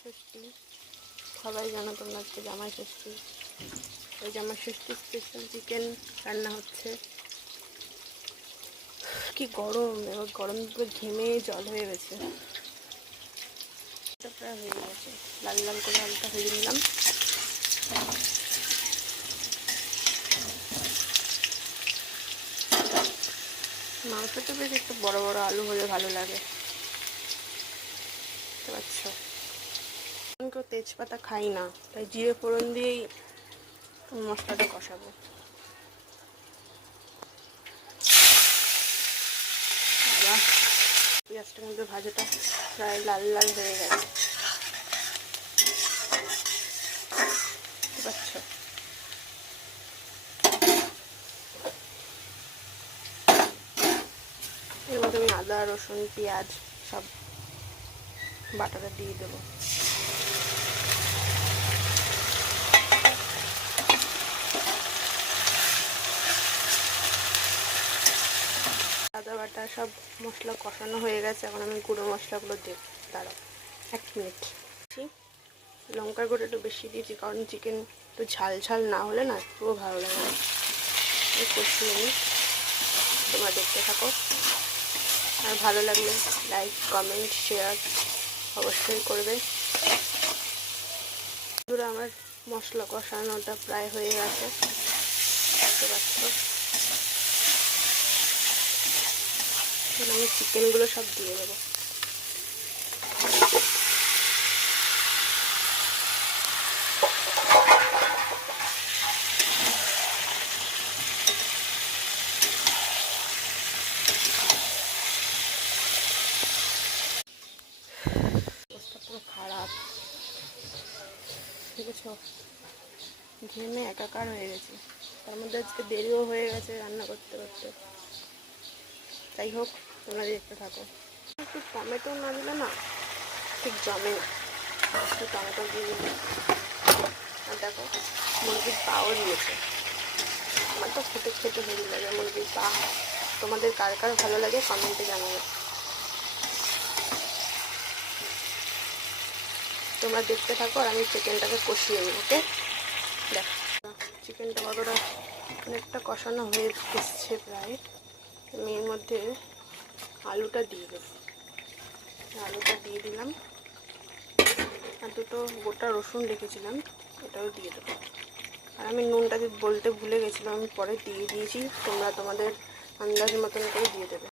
ষষ্ঠী, সবাই জানো তোমরা, আজকে জামাই ষষ্ঠী। ওই জামাই ষষ্ঠী স্পেশাল চিকেন রান্না হচ্ছে। কি গরম, এবার গরম পুরো ঘেমে জল হয়ে গেছে। এটা প্রায় হয়ে গেছে, লাল লাল করে হালকা ভেজে নিলাম। মাংসটা বেশ একটু বড় বড় আলু হলে ভালো লাগে, বুঝতে পারছো। কেউ তেজপাতা খাই না, তাই জিরে ফোড়ন দিয়েই মশলাটা কষাবো। পেঁয়াজটা কিন্তু ভাজাটা প্রায় লাল লাল হয়ে গেছে, বুঝতে পারছো। এর মধ্যে আমি আদা রসুন পেঁয়াজ সব বাটাটা দিয়ে দেবো। আদা বাটা সব মশলা কষানো হয়ে গেছে, এখন আমি গুঁড়ো মশলাগুলো দেব। দাঁড়াও 1 মিনিট। লঙ্কার গুঁড়ো একটু বেশি দিয়েছি, কারণ চিকেন একটু ঝাল ঝাল না হলে না পুরো ভালো লাগে না। কষিয়ে নিই, তোমরা দেখতে থাকো। আর ভালো লাগলে লাইক কমেন্ট শেয়ার অবশ্যই করবে। পুরো আমার মশলা কষানোটা প্রায় হয়ে গেছে, বুঝতে পারছো। আমি চিকেনগুলো সব দিয়ে দেবো। অবস্থা পুরো খারাপ, দেখেছো, ঘেমে একাকার হয়ে গেছে। তার মধ্যে আজকে দেরিও হয়ে গেছে রান্না করতে করতে। যাই হোক, তোমরা দেখতে থাকো। একটু টমেটো না দিলে না ঠিক জমে না, একটু টমেটো দিয়ে দিলে। আর দেখো, মুরগির পাও দিয়েছে। আমার তো খেতে খেতে হেভি লাগে মুরগির পা। তোমাদের কার কার ভালো লাগে কমেন্টে জানাবে। তোমরা দেখতে থাকো আর আমি চিকেনটাকে কষিয়ে নিই। ওকে, দেখো চিকেনটা কতটা অনেকটা কষানো হয়ে এসছে প্রায়। আমি এর মধ্যে আলুটা দিয়ে দেবো। আলুটা দিয়ে দিলাম, আর দুটো গোটা রসুন রেখেছিলাম এটাও দিয়ে দেবো। আর আমি নুনটা বলতে ভুলে গেছিলাম, আমি পরে দিয়ে দিয়েছি। তোমরা তোমাদের আন্দাজ মতন করে দিয়ে দেবে।